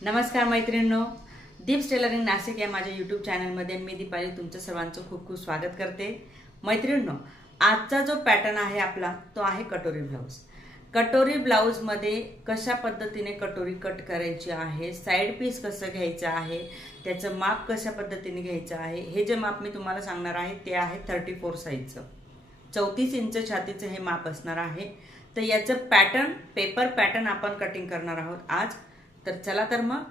नमस्कार मैत्रिणींनो, दीप्स टेलरिंग नाशिक या माझ्या यूट्यूब चॅनलमध्ये मी दीपाली तुमचं सर्वांचं खूप खूप स्वागत करते। मैत्रिणींनो, आजचा जो पॅटर्न आहे आपला तो आहे कटोरी ब्लाउज। कटोरी ब्लाउज मध्ये कशा पद्धतीने कटोरी कट करायची आहे, साइड पीस कसं घ्यायचं आहे, त्याचं माप कशा पद्धतीने घ्यायचं आहे, हे जे माप मी तुम्हाला सांगणार आहे ते आहे 34 साइजचं। 34 इंच छातीचं हे माप असणार आहे। तर याचं पॅटर्न पेपर पॅटर्न आपण कटिंग करणार आहोत आज। तर चला तर मग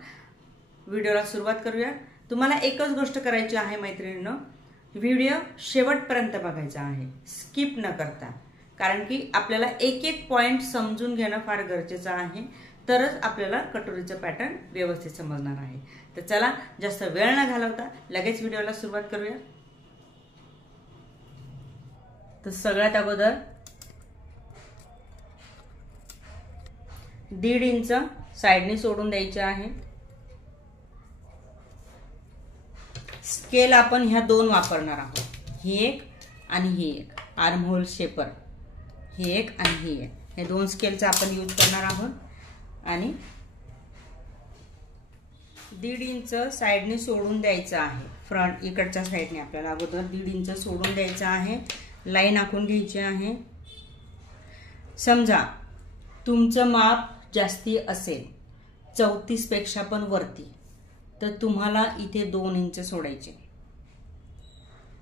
व्हिडिओला सुरुवात करूया। तुम्हाला एकच गोष्ट करायची आहे मैत्रिणींनो, व्हिडिओ शेवटपर्यंत बघायचा आहे, स्किप न करता, कारण की आपल्याला एक एक पॉइंट समजून घेणं फार गरजेचं आहे, तरच आपल्याला कटोरीचं पॅटर्न व्यवस्थित समजणार आहे। तर चला जास्त वेळ न घालवता लगेच व्हिडिओला सुरुवात करूया। तर सगळ्यात अगोदर 1.5 इंच साइडने सोडून द्यायचे आहे। स्केल आपण ह्या दोन वापरणार आहोत, ही एक आणि ही एक, आर्म होल शेपर, ही एक आणि ही एक, हे दोन स्केलचा आपण यूज करणार आहोत। आणि 1.5 इंच साइडने सोडून द्यायचं आहे। फ्रंट इकडच्या साइडने आपल्याला अगोदर 1.5 इंच सोडून द्यायचं आहे, लाईन आखून घ्यायची आहे। समजा तुमचं माप जास्ती असेल 34 पेक्षा पण वरती, तर तुम्हाला इथे 2 इंच सोडायचे।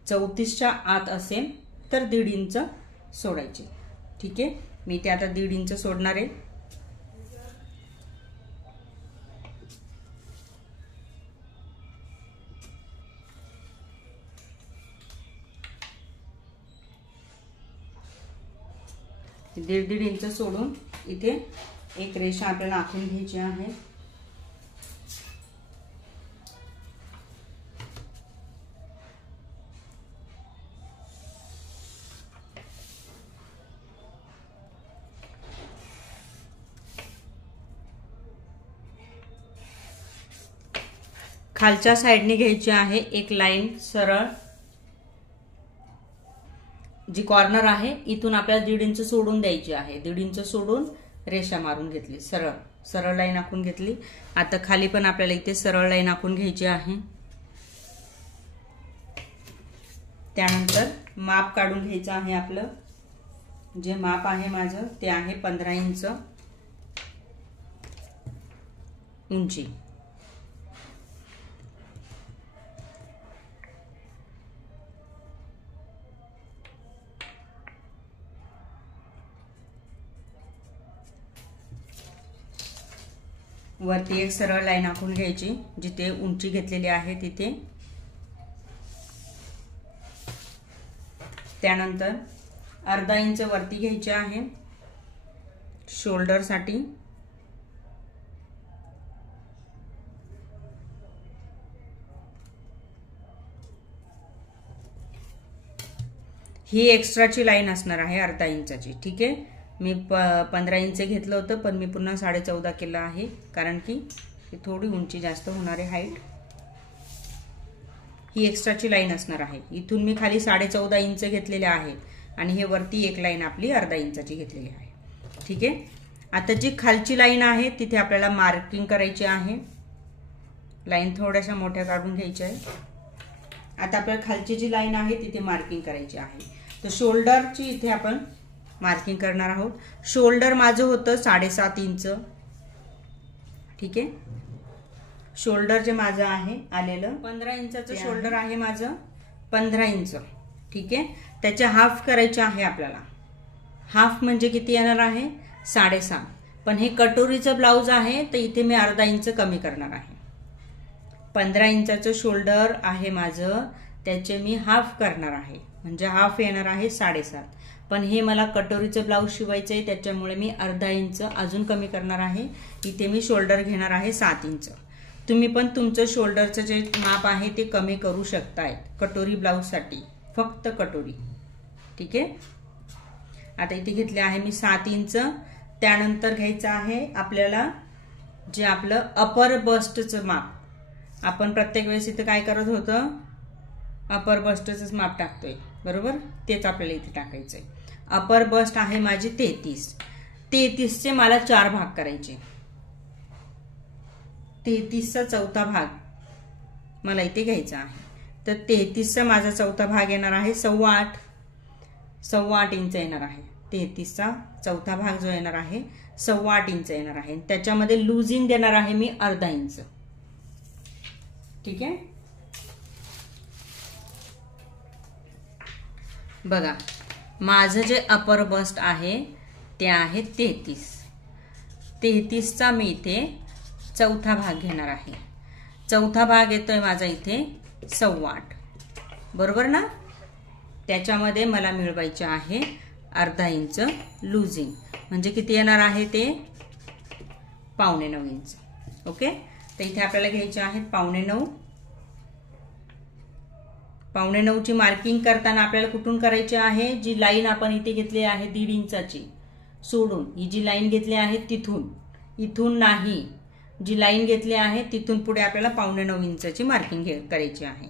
34च्या आत असेल तर 1.5 इंच सोडायचे। ठीक आहे, मी ते आता 1.5 इंच सोडणार आहे। दीड इंच सोडून इथे एक रेषा आपल्याला आखून घ्यायची आहे। खालच्या साइडने घ्यायची आहे एक लाईन सरळ, जी कॉर्नर आहे इथून आपल्याला 1.5 इंच सोडून द्यायची आहे। 1.5 इंच सोडून रेषा मारून घेतली, सरळ सरळ लाईन आखून घेतली। आता खाली पण आपल्याला इथे सरळ लाईन आखून घ्यायची आहे। त्यानंतर माप काढून घ्यायचं आहे। आपलं जे माप आहे माझं ते आहे 15 इंच उंची। वरती एक सरळ लाईन आखून घ्यायची, जिथे उंची घेतलेली आहे तिथे। त्यानंतर 1/2 इंच वरती घ्यायचे आहे शोल्डर साठी। ही एक्स्ट्राची लाईन असणार आहे 1/2 इंचाची। ठीक आहे, मी 15 इंच घेतलं होतं, पण मी पुन्हा 14.5 केलं आहे, कारण की थोडी उंची जास्त होणार आहे, हाईट। ही एक्स्ट्राची लाईन असणार आहे। इथून मी खाली 14.5 इंच घेतलेले आहे आणि हे वरती एक लाईन आपली 1/2 इंचाची घेतलेली आहे। ठीक आहे, आता जी खालची लाईन आहे तिथे आपल्याला मार्किंग करायची आहे। लाईन थोड्याशा मोठ्या काढून घ्यायच्या आहे। आता आपल्याला खालची जी लाईन आहे तिथे मार्किंग करायची आहे। तर शोल्डरची इथे आपण मार्किंग करणार आहोत। शोल्डर माझं होतं 7.5 इंच। ठीक आहे, शोल्डर जे माझं आहे आलेलं 15 इंचाचं शोल्डर आहे माझं, 15 इंच। ठीक आहे, त्याचे हाफ करायचे आहे आपल्याला। हाफ म्हणजे किती येणार आहे? 6.5। पण हे कटोरीचं ब्लाउज आहे तर इथे मी 1/2 इंच कमी करणार आहे। 15 इंचाचं शोल्डर आहे माझं, त्याचे मी हाफ करणार आहे, म्हणजे हाफ येणार आहे 7.5। पण हे मला कटोरीचं ब्लाउज शिवायचं आहे, त्याच्यामुळे मी 1/2 इंच अजून कमी करणार आहे। इथे मी शोल्डर घेणार आहे 7 इंच। तुम्ही पण तुमचं शोल्डरचं जे माप आहे ते कमी करू शकताय कटोरी ब्लाउज साठी, फक्त कटोरी। ठीक आहे, आता इथे घेतले आहे मी 7 इंच। त्यानंतर घ्यायचं आहे आपल्याला जे आपलं अपर बस्टचं माप। आपण प्रत्येक वेळेस इथे काय करत होतं, अपर बस्टचंच माप टाकतोय, बरोबर, तेच आपल्याला इथे टाकायचंय। अपर बस्ट आहे माझी 33। 33 चे मला 4 भाग करायचे। 33चा चौथा भाग मला इथे घ्यायचा आहे. तर 33चा माझा चौथा भाग येणार आहे 8.25. 8.25 इंच येणार आहे. 33चा चौथा भाग जो येणार आहे 8.25 इंच येणार आहे. त्याच्यामध्ये लुजिंग देणार आहे मी अर्धा इंच. ठीक आहे. बघा माझं जे अपर बस्ट आहे ते आहे 33चा मी इथे चौथा भाग घेणार आहे. चौथा भाग येतोय माझा इथे 8.25. बरोबर ना. त्याच्यामध्ये मला मिळवायचे आहे अर्धा इंच लुजिंग. म्हणजे किती येणार आहे ते 8.25 इंच. ओके. तर इथे आपल्याला घ्यायचे आहेत 8.25. 8.25ची मार्किंग करताना आपल्याला कुठून करायची आहे, जी लाईन आपण इथे घेतली आहे 1.5 इंचाची सोडून, ही जी लाईन घेतली आहे तिथून, इथून नाही, जी लाईन घेतली आहे तिथून पुढे आपल्याला 8.25 इंचाची मार्किंग करायची आहे.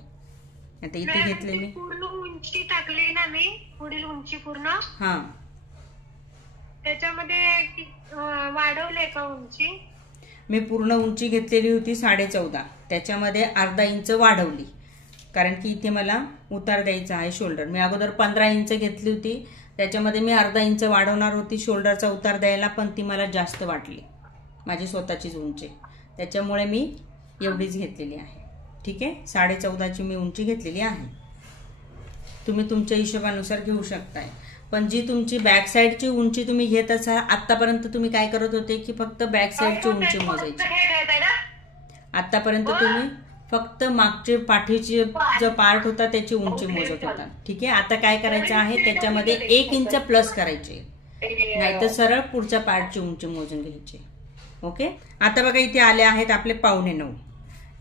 आता इथे घेतले मी पूर्ण उंची टाकली ना मी, पुढील उंची पूर्ण. हां. त्याच्यामध्ये वाढवले का उंची? मी पूर्ण उंची घेतलेली होती 14.5. त्याच्यामध्ये अर्धा इंच वाढवली, कारण की इथे मला उतार द्यायचा आहे शोल्डर. मी अगोदर 15 इंच घेतली होती, त्याच्यामध्ये मी अर्धा इंच वाढवणार होती शोल्डरचा उतार द्यायला, पण ती मला जास्त वाटली माझी स्वतःचीच उंची. त्याच्यामुळे मी एवढीच घेतलेली आहे. ठीक आहे. 14.5ची मी उंची घेतलेली आहे. तुम्ही तुमच्या हिशोबानुसार घेऊ शकताय. पण जी तुमची बॅक साईडची उंची तुम्ही घेत असाल, आतापर्यंत तुम्ही काय करत होते की फक्त बॅक साईडची उंची मोजायची. आतापर्यंत तुम्ही फक्त मागचे पाठीची जो पार्ट होता त्याची उंची मोजत होता. ठीक आहे. आता काय करायचं आहे, त्याच्यामध्ये 1 इंच प्लस करायचे, नाहीतर सरळ पुढच्या पार्टची उंची मोजून घ्यायची. ओके. आता बघा इथे आले आहेत आपले 8.25.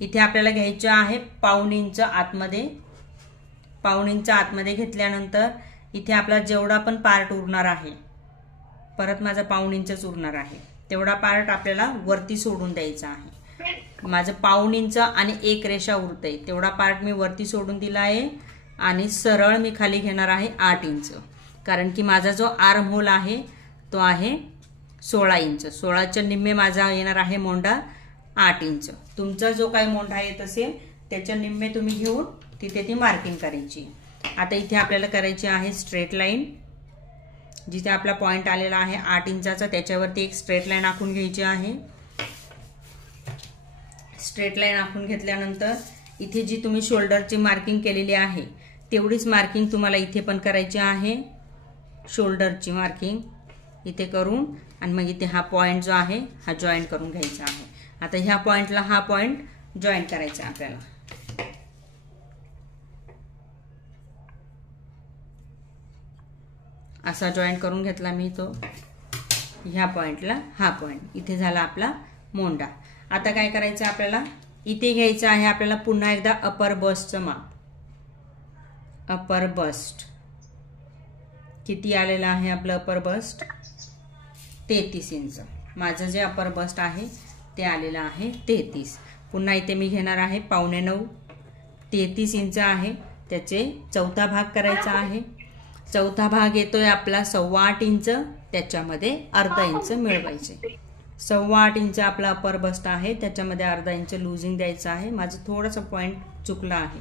इथे आपल्याला घ्यायचं आहे 1.25 इंच आतमध्ये. 1.25 इंच आतमध्ये घेतल्यानंतर इथे आपला जेवढा पण पार्ट उरणार आहे, परत माझा 1.25 इंचच उरणार आहे, तेवढा पार्ट आपल्याला वरती सोडून द्यायचा आहे. माझं 1.25 इंच आणि 1 रेषा उरते, तेवढा पार्ट मी वरती सोडून दिला आहे आणि सरळ मी खाली घेणार आहे 8 इंच, कारण की माझा जो आर्म होल आहे तो आहे 16 इंच. 16च्या निम्मे माझा येणार आहे मोंढा 8 इंच. तुमचा जो काही मोंढा येत असेल त्याच्या निम्मे तुम्ही घेऊन तिथे ती मार्किंग करायची. आता इथे आपल्याला करायची आहे स्ट्रेट लाईन. जिथे आपला पॉइंट आलेला आहे 8 इंचाचा त्याच्यावरती एक स्ट्रेट लाईन आखून घ्यायची आहे. स्ट्रेट लाईन आखून घेतल्यानंतर इथे जी तुम्ही शोल्डरची मार्किंग केलेली आहे तेवढीच मार्किंग तुम्हाला इथे पण करायची आहे. शोल्डरची मार्किंग इथे करून आणि मग इथे हा पॉइंट जो आहे हा जॉईंट करून घ्यायचा आहे. आता ह्या पॉइंटला हा पॉइंट जॉईंट करायचा आपल्याला. असा जॉईंट करून घेतला मी तो. ह्या पॉइंटला हा पॉइंट, इथे झाला आपला मोंडा. आता काय करायचं आपल्याला, इथे घ्यायचं आहे आपल्याला पुन्हा एकदा अपर बस्टचं माप. अपर बस्ट किती आलेलं आहे आपलं अपर बस्ट 33 इंच. माझं जे अपर बस्ट आहे ते आलेलं आहे 33. पुन्हा इथे मी घेणार आहे 8.25. 33 इंच आहे, त्याचे चौथा भाग करायचा आहे. चौथा भाग येतोय आपला 8.25 इंच, त्याच्यामध्ये अर्धा इंच मिळवायचे. 8.25 इंच आपला अपर बस्ट आहे, त्याच्यामध्ये अर्धा इंच लुजिंग द्यायचं आहे. माझं थोडंसं पॉईंट चुकला आहे.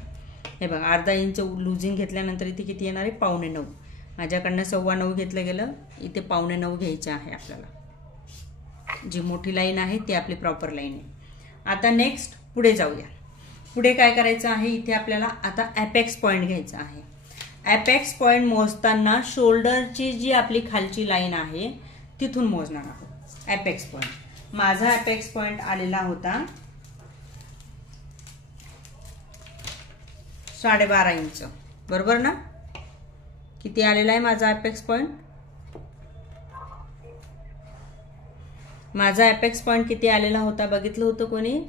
हे बघा अर्धा इंच लुजिंग घेतल्यानंतर इथे किती येणार आहे 8.25. माझ्याकडनं 9.25 घेतलं गेलं, इथे 8.25 घ्यायचे आहे आपल्याला. जी मोठी लाईन आहे ती आपली प्रॉपर लाईन आहे. आता नेक्स्ट पुढे जाऊया. पुढे काय करायचं आहे, इथे आपल्याला आता ॲपेक्स पॉईंट घ्यायचा आहे. ॲपेक्स पॉईंट मोजताना शोल्डरची जी आपली खालची लाईन आहे तिथून मोजणार आहोत ॲपेक्स पॉईंट. माझा ॲपेक्स पॉईंट आलेला होता 12.5 इंच. बरोबर ना. किती आलेला आहे माझा ॲपेक्स पॉईंट, माझा ॲपेक्स पॉईंट किती आलेला होता बघितलं होतं कोणी,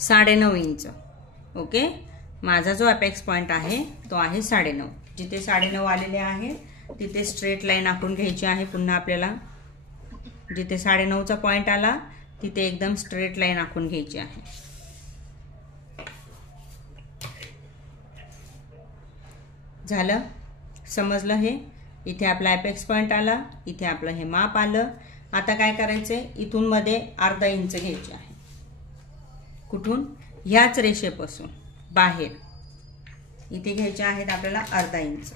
9.5 इंच. ओके. माझा जो ॲपेक्स पॉईंट आहे तो आहे 9.5. जिथे 9.5 आलेले आहे तिथे स्ट्रेट लाईन आखून घ्यायची आहे. पुन्हा आपल्याला जिथे 9.5चा पॉईंट आला तिथे एकदम स्ट्रेट लाईन आखून घ्यायची आहे. झालं, समजलं हे. इथे आपला ॲपेक्स पॉईंट आला, इथे आपलं हे माप आलं आता काय करायचंय, इथून मध्ये अर्धा इंच घ्यायचे आहे. कुठून? ह्याच रेषेपासून बाहेर इथे घ्यायचे आहेत आपल्याला अर्धा इंच.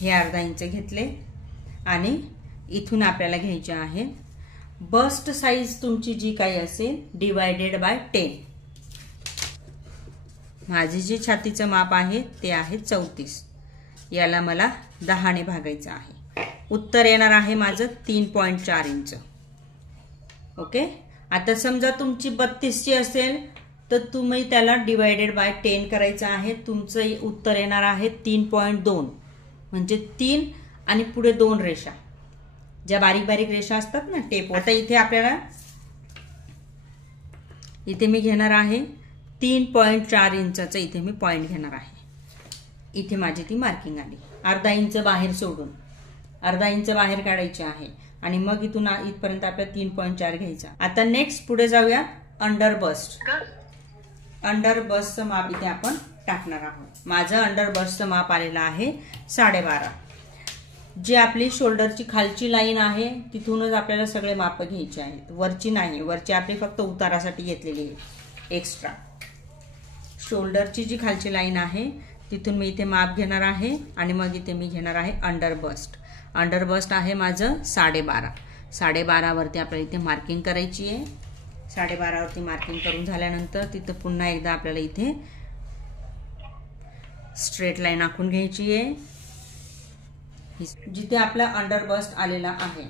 हे अर्धा इंच घेतले आणि इथून आपल्याला घ्यायचे आहे बस्ट साईज तुमची जी काही असेल डिवायडेड बाय 10. माझे जे छातीचं माप आहे ते आहे 34. याला मला 10 ने भागायचं आहे. उत्तर येणार आहे माझं 3.4 इंच. ओके. आता समजा तुमची 32ची असेल तर तुम्ही त्याला डिवायडेड बाय 10 करायचं आहे. तुमचं उत्तर येणार आहे 3.2. म्हणजे 3 आणि पुढे 2 रेषा, ज्या बारीक बारीक रेषा असतात ना टेप. आता इथे आपल्याला इथे मी घेणार आहे 3.4 इंचाचं इथे मी पॉइंट घेणार आहे. इथे माझी ती मार्किंग आली. अर्धा इंच बाहेर सोडून अर्धा इंच बाहेर काढायचे आहे आणि मग इथून इथपर्यंत आपल्याला 3.4 घ्यायचा. आता नेक्स्ट पुढे जाऊया अंडर बस्ट. अंडर बस्टचं माप इथे आपण टाकणार आहोत. माझं अंडर बस्टचं माप आलेलं आहे 12.5. जी आपली शोल्डरची खालची लाईन आहे तिथूनच आपल्याला सगळे माप घ्यायचे आहेत, वरची नाही. वरची आपली फक्त उतारासाठी घेतलेली आहे एक्स्ट्रा. शोल्डरची जी खालची लाईन आहे तिथून मी इथे माप घेणार आहे आणि मग इथे मी घेणार आहे अंडर बस्ट. अंडर बस्ट आहे माझं 12.5. 12.5 वरती आपल्याला इथे मार्किंग करायची आहे. 12.5 वरती मार्किंग करून झाल्यानंतर तिथं पुन्हा एकदा आपल्याला इथे स्ट्रेट लाईन आखून घ्यायची आहे. जिथे आपला अंडर बस्ट आलेला आहे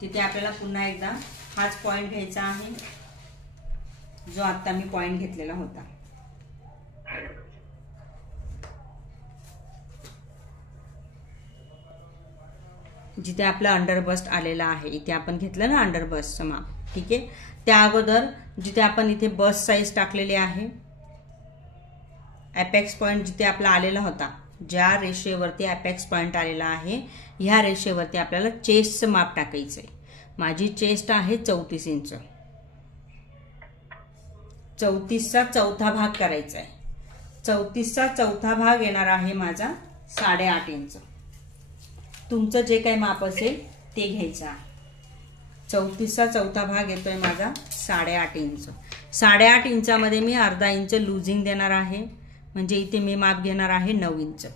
तिथे आपल्याला पुन्हा एकदा हाच पॉइंट घ्यायचा आहे जो आता मी पॉइंट घेतलेला होता. जिथे आपला अंडर बस्ट आलेला आहे इथे आपण घेतलं ना अंडर बस्टचं माप. ठीक आहे. त्या अगोदर जिथे आपण इथे बस्ट साईज टाकलेली आहे, अपेक्स पॉइंट जिथे आपला आलेला होता, ज्या रेषेवरती अपेक्स पॉइंट आलेला आहे ह्या रेषेवरती आपल्याला चेस्टचं माप टाकायचंय. माझी चेस्ट आहे 34 इंच. 34चा चौथा भाग करायचा आहे. 34चा चौथा भाग येणार आहे माझा 8.5 इंच. तुमचं जे काही माप असेल ते घ्यायचं आहे. 34चा चौथा भाग येतोय माझा 8.5 इंच. 8.5 इंचामध्ये मी अर्धा इंच लूजिंग देणार आहे. म्हणजे इथे मी माप घेणार आहे 9 इंच.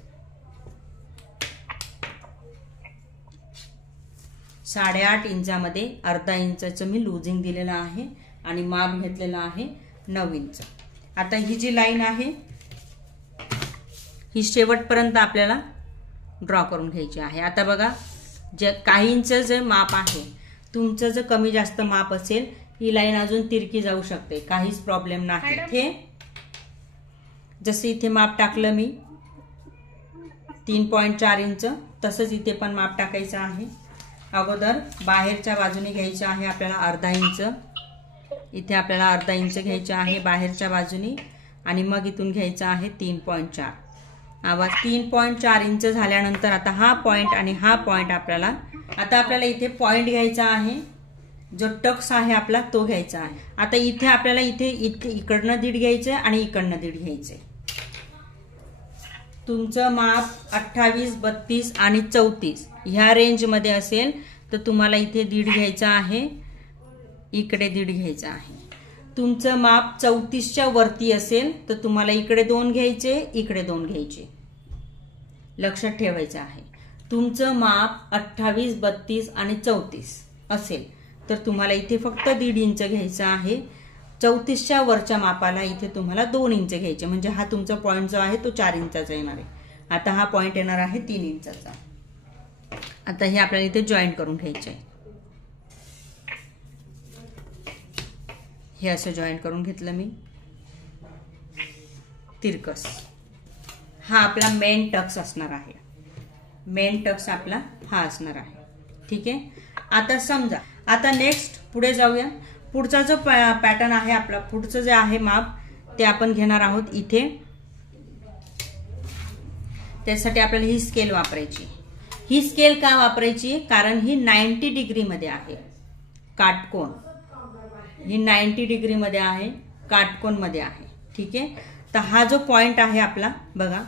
8.5 इंचामध्ये अर्धा इंचाचं मी लूजिंग दिलेलं आहे आणि माप घेतलेलं आहे 9 इंच. आता ही जी लाईन आहे ही शेवटपर्यंत आपल्याला ड्रॉ करून घ्यायची आहे. आता बघा, जे काही इंच जे माप आहे तुमचं जर कमी जास्त माप असेल ही लाईन अजून तिरकी जाऊ शकते, काहीच प्रॉब्लेम नाही. इथे जसं इथे माप टाकलं मी 3.4 इंच तसंच इथे पण माप टाकायचं आहे. अगोदर बाहेरच्या बाजूने घ्यायचं आहे आपल्याला अर्धा इंच. इथे आपल्याला अर्धा इंच घ्यायचं आहे बाहेरच्या बाजूने आणि मग इथून घ्यायचं आहे 3.4. 3.4 इंच झाल्यानंतर आता हा पॉइंट आणि हा पॉइंट आपल्याला इथे पॉइंट घ्यायचा आहे. जो टक्स आहे आपला तो घ्यायचा आहे. आता इथे आपल्याला इथे इकडनं 1.5 घ्यायचंय आणि इकडनं 1.5 घ्यायचंय. तुमचं माप 28, 32 आणि 34 ह्या रेंज मध्ये असेल तर तुम्हाला इथे 1.5 घ्यायचा आहे, इकडे 1.5 घ्यायचा आहे. तुमचं माप 34च्या वरती असेल तर तुम्हाला इकडे 2 घ्यायचे, इकडे 2 घ्यायचे. लक्षात ठेवायचं आहे. तुमचं माप 28, 32 आणि 34 असेल तर तुम्हाला इथे फक्त 1.5 इंच घ्यायचं आहे. 34च्या वरच्या मापाला इथे तुम्हाला 2 इंच घ्यायचे. म्हणजे हा तुमचा पॉइंट जो आहे तो 4 इंचाचा येणार आहे. आता हा पॉइंट येणार आहे 3 इंचाचा. आता हे आपल्याला इथे जॉईंट करून घ्यायचे आहे. हे असं जॉईंट करून घेतलं मी तिरकस. हा आपला मेन टक्स असणार आहे. मेन टक्स आपला हा असणार आहे. ठीक आहे. आता समजा आता नेक्स्ट पुढे जाऊया. पुढचा जो पॅटर्न आहे आपला, पुढचं जे आहे माप ते आपण घेणार आहोत इथे. त्यासाठी आपल्याला ही स्केल वापरायची. ही स्केल का वापरायची? कारण ही 90 डिग्री मध्ये आहे. काटकोन ही 90 डिग्री मध्ये आहे, काटकोन मध्ये आहे. ठीक आहे. तर हा जो पॉइंट आहे आपला बघा,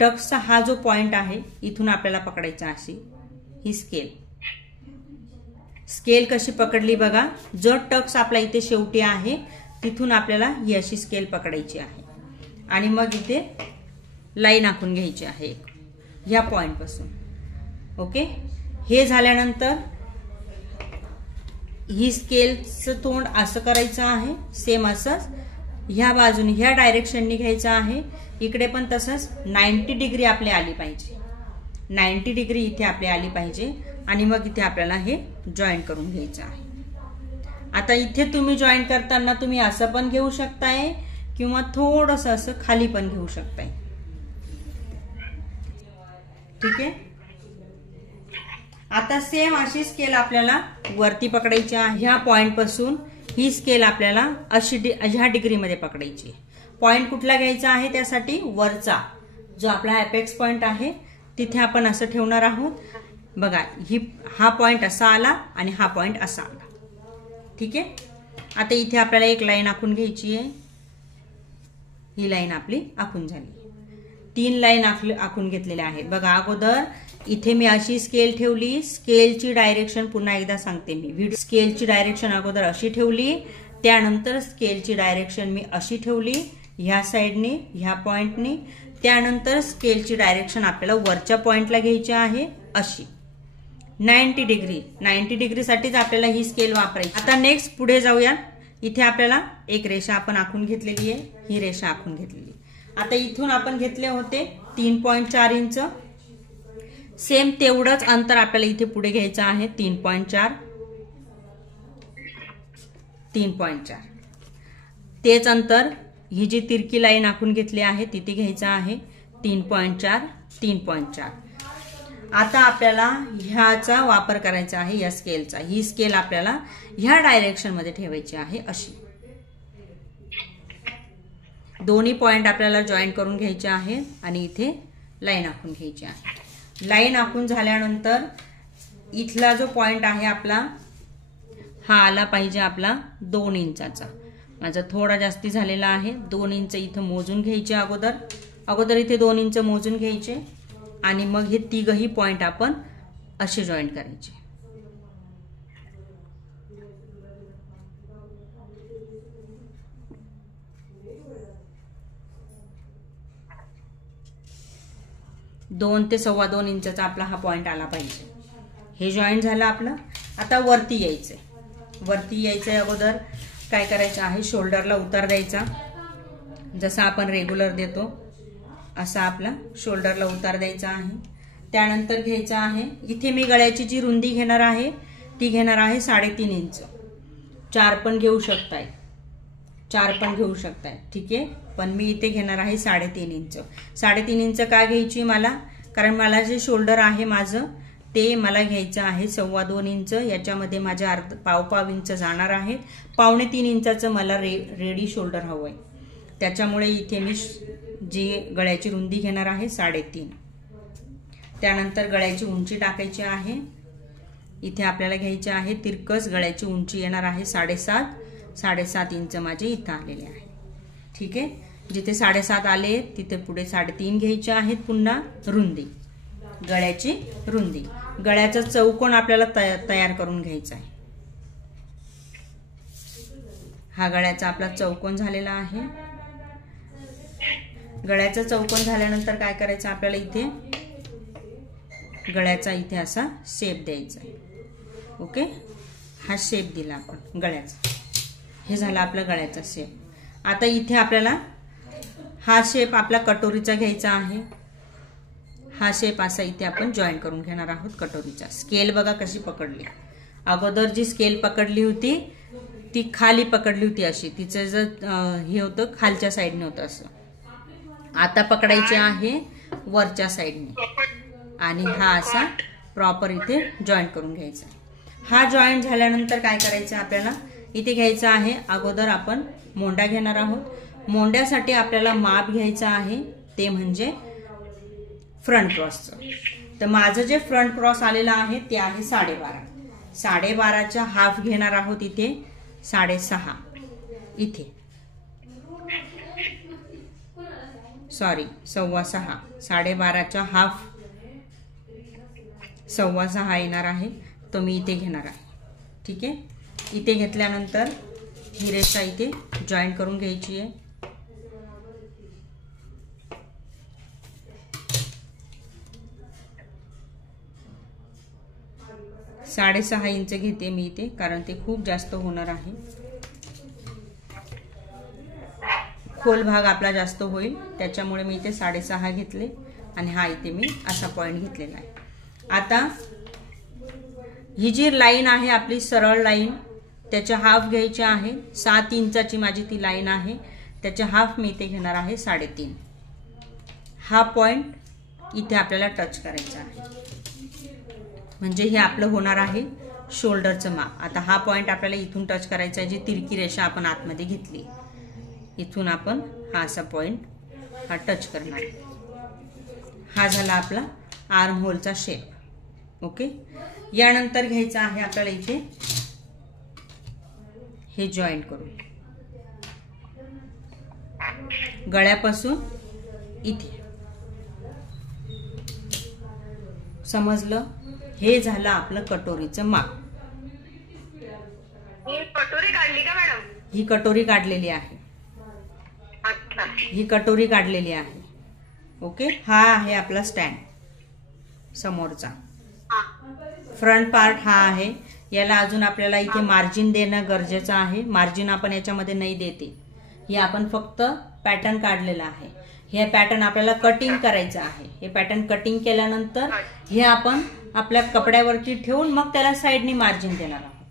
टक्सचा हा जो पॉइंट आहे इथून आपल्याला पकडायचा अशी ही स्केल. स्केल कशी पकडली बघा, जो टक्स आपला इथे शेवटी आहे तिथून आपल्याला ही अशी स्केल पकडायची आहे आणि मग इथे लाईन आखून घ्यायची आहे ह्या पॉइंट पासून. ओके. हे झाल्यानंतर ही स्केलचं तोंड असं करायचं आहे, सेम असंच ह्या बाजूने ह्या डायरेक्शननी घ्यायचं आहे. इकडे पण तसंच 90 डिग्री आपली आली पाहिजे. 90 डिग्री इथे आपली आली पाहिजे आणि मग इथे आपल्याला हे जॉईन करून घ्यायचं आहे. आता इथे तुम्ही जॉईन करताना तुम्ही असं पण घेऊ शकताय किंवा थोडंसं असं खाली पण घेऊ शकताय. ठीक आहे. आता सेम अशी स्केल आपल्याला वरती पकडायची आहे. ह्या पॉइंट पासून ही स्केल आपल्याला ह्या डिग्रीमध्ये पकडायची. पॉइंट कुठला घ्यायचा आहे, त्यासाठी वरचा जो आपला अपेक्स पॉइंट आहे तिथे आपण असं ठेवणार आहोत. बघा हा पॉइंट असा आला आणि हा पॉइंट असा आला. ठीक आहे. आता इथे आपल्याला एक लाईन आखून घ्यायची आहे. ही लाईन आपली आखून झाली. 3 लाईन आखून घेतलेल्या आहेत. बघा अगोदर इथे मी अशी स्केल ठेवली. स्केलची डायरेक्शन पुन्हा एकदा सांगते मी, स्केलची डायरेक्शन अगोदर अशी ठेवली, त्यानंतर स्केलची डायरेक्शन मी अशी ठेवली ह्या साईडने ह्या पॉइंटने, त्यानंतर स्केलची डायरेक्शन आपल्याला वरच्या पॉइंटला घ्यायची आहे अशी 90 डिग्री. 90 डिग्रीसाठीच आपल्याला ही स्केल वापरायची. आता नेक्स्ट पुढे जाऊया. इथे आपल्याला एक रेषा आपण आखून घेतलेली आहे. ही रेषा आखून घेतलेली. आता इथून आपण घेतले होते 3.4 इंच. सेम तेवढंच अंतर आपल्याला इथे पुढे घ्यायचं आहे 3.4. तेच अंतर ही जी तिरकी लाईन आखून घेतली आहे तिथे घ्यायचं आहे 3.4. आता आपल्याला ह्याचा वापर करायचा आहे या स्केलचा. ही स्केल आपल्याला ह्या डायरेक्शन मध्ये ठेवायची आहे अशी. दोन्ही पॉइंट आपल्याला जॉईन करून घ्यायचे आहे आणि इथे लाईन आखून घ्यायची आहे. लाईन आखून झाल्यानंतर इथला जो पॉइंट आहे आपला हा आला पाहिजे आपला 2 इंचाचा. माझा थोडा जास्ती झालेला आहे. 2 इंच इथं मोजून घ्यायचे अगोदर इथे 2 इंच मोजून घ्यायचे आणि मग हे तिघही पॉइंट आपण असे जॉईन करायचे. दोन ते 2.25 इंचाचा आपला हा पॉइंट आला पाहिजे. हे जॉईन झालं आपलं. आता वरती यायचंय. वरती यायचंय अगोदर काय करायचं आहे, शोल्डरला उतार द्यायचा. जसा आपण रेग्युलर देतो असा आपला शोल्डरला उतार द्यायचा आहे. त्यानंतर घ्यायचा आहे इथे मी गळ्याची जी रुंदी घेणार आहे ती घेणार आहे 3.5 इंच. 4 पण घेऊ शकताय, 4 पण घेऊ शकताय. ठीक आहे. पण मी इथे घेणार आहे 3.5 इंच. 3.5 इंच का घ्यायची मला, कारण मला जे शोल्डर आहे माझं ते मला घ्यायचं आहे 2.25 इंच. याच्यामध्ये माझ्या पाव इंच जाणार आहे. 2.25 इंचाचं मला रेडी शोल्डर हवंय. त्याच्यामुळे इथे मी जी गळ्याची रुंदी घेणार आहे 3.5. त्यानंतर गळ्याची उंची टाकायची आहे. इथे आपल्याला घ्यायची आहे तिरकस गळ्याची उंची येणार आहे 7.5 इंच माझे इथं आलेले आहे. ठीक आहे. जिथे 7.5 आले तिथे पुढे 3.5 घ्यायचे आहेत. पुन्हा रुंदी, गळ्याची रुंदी, गळ्याचा चौकोन आपल्याला तयार करून घ्यायचा आहे. हा गळ्याचा आपला चौकोन झालेला आहे. गळ्याचा चौकोन झाल्यानंतर काय करायचं आपल्याला इथे गळ्याचा इथे असा शेप द्यायचा आहे. ओके. हा शेप दिला आपण गळ्याचा. हे झाला आपला गळ्याचा शेप. आता इथे आपल्याला हा शेप आपला कटोरीचा घ्यायचा आहे. हा शेप असा इथे आपण जॉईन करून घेणार आहोत कटोरीचा. स्केल बघा कशी पकडली. अगोदर जी स्केल पकडली होती ती खाली पकडली होती अशी. तिचं जर हे होतं खालच्या साईडने होतं असं. आता पकडायचे आहे वरच्या साईडने आणि हा असा प्रॉपर इथे जॉईन करून घ्यायचा. हा जॉईन झाल्यानंतर काय करायचं आपल्याला इथे घ्यायचं आहे. अगोदर आपण मोंडा घेणार आहोत. मोंड्यासाठी आपल्याला माप घ्यायचं आहे ते म्हणजे फ्रंट क्रॉसचं. तर माझं जे फ्रंट क्रॉस आलेलं आहे ते आहे 12.5. 12.5चा हाफ घेणार आहोत इथे 6.5 इथे. सॉरी 6.25, 12.5चा हाफ 6.25 येणार आहे, तो मी इथे घेणार आहे. ठीक आहे. इथे घेतल्यानंतर ही रेषा इथे जॉईन करून घ्यायची आहे. साडेसहा इंच घेते मी इथे, कारण ते खूप जास्त होणार आहे. खोल भाग आपला जास्त होईल, त्याच्यामुळे मी इथे 6.5 घेतले आणि हा इथे मी असा पॉइंट घेतलेला आहे. आता ही जी लाईन आहे आपली सरळ लाईन, त्याच्या हाफ घ्यायचे आहे. 7 इंचाची माझी ती लाईन आहे, त्याच्या हाफ मी इथे घेणार आहे 3.5. हा पॉइंट इथे आपल्याला टच करायचा आहे, म्हणजे हे आपलं होणार आहे शोल्डरचं माप. आता हा पॉइंट आपल्याला इथून टच करायचा आहे, जी तिरकी रेषा आपण आतमध्ये घेतली, इथून आपण हा असा पॉइंट हा टच करणार. हा झाला आपला आर्म होलचा शेप. ओके. यानंतर घ्यायचा आहे आपल्याला इथे हे जॉईंट करून गळ्यापासून इथे. समजलं? हे झालं आपलं कटोरीचं माप. कटोरी काढली का मॅडम? ही कटोरी काढलेली आहे. अच्छा. ही कटोरी काढलेली आहे. ओके. हा आहे आपला स्टँड समोरचा. फ्रंट पार्ट हा आहे. याला अजून आपल्याला इथे मार्जिन देणं गरजेचं आहे. मार्जिन आपण याच्यामध्ये नाही देते, हे आपण फक्त पॅटर्न काढलेला आहे. हे पॅटर्न आपल्याला कटिंग करायचं आहे. हे पॅटर्न कटिंग केल्यानंतर हे आपण आपल्या कपड्यावरती ठेवून मग त्याला साईडनी मार्जिन देणार आहोत.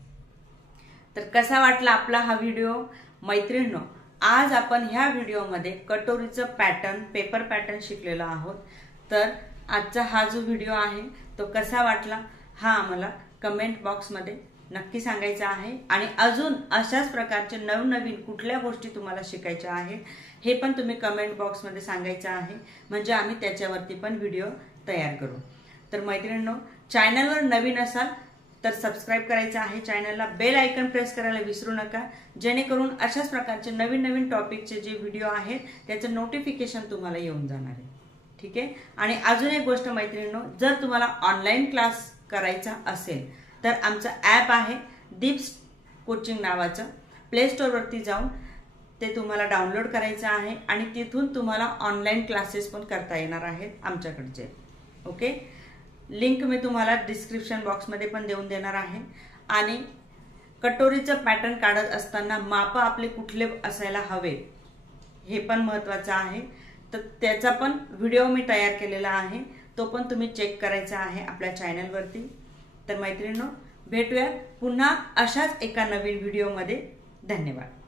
तर कसा वाटला आपला हा व्हिडिओ मैत्रिणींनो? आज आपण ह्या व्हिडिओमध्ये कटोरीचं पॅटर्न, पेपर पॅटर्न शिकलेलो आहोत. तर आजचा हा जो व्हिडिओ आहे तो कसा वाटला हा आम्हाला कमेंट बॉक्समध्ये नक्की सांगायचं आहे. आणि अजून अशाच प्रकारचे नवनवीन कुठल्या गोष्टी तुम्हाला शिकायच्या आहेत हे पण तुम्ही कमेंट बॉक्समध्ये सांगायचं आहे, म्हणजे आम्ही त्याच्यावरती पण व्हिडिओ तयार करू. तर मैत्रिणींनो, चॅनलवर नवीन असाल तर सबस्क्राईब करायचं आहे चॅनलला. बेल आयकन प्रेस करायला विसरू नका, जेणेकरून अशाच प्रकारचे नवीन नवीन टॉपिकचे जे व्हिडिओ आहेत त्याचं नोटिफिकेशन तुम्हाला येऊन जाणार आहे. ठीक आहे. आणि अजून एक गोष्ट मैत्रिणींनो, जर तुम्हाला ऑनलाईन क्लास करायचा असेल तर आमचं ॲप आहे दीप्स कोचिंग नावाचं. प्ले स्टोअरवरती जाऊन ते तुम्हाला डाउनलोड करायचं आहे आणि तिथून तुम्हाला ऑनलाईन क्लासेस पण करता येणार आहेत आमच्याकडचे. ओके. लिंक मी तुम्हाला डिस्क्रिप्शन बॉक्समध्ये पण देऊन देणार आहे. आणि कटोरीचं पॅटर्न काढत असताना माप आपले कुठले असायला हवे हे पण महत्त्वाचं आहे. तर त्याचा पण व्हिडिओ मी तयार केलेला आहे, तो पण तुम्ही चेक करायचा आहे आपल्या चॅनलवरती. तर मैत्रिणींनो, भेटूया पुन्हा अशाच एका नवीन व्हिडिओमध्ये. धन्यवाद.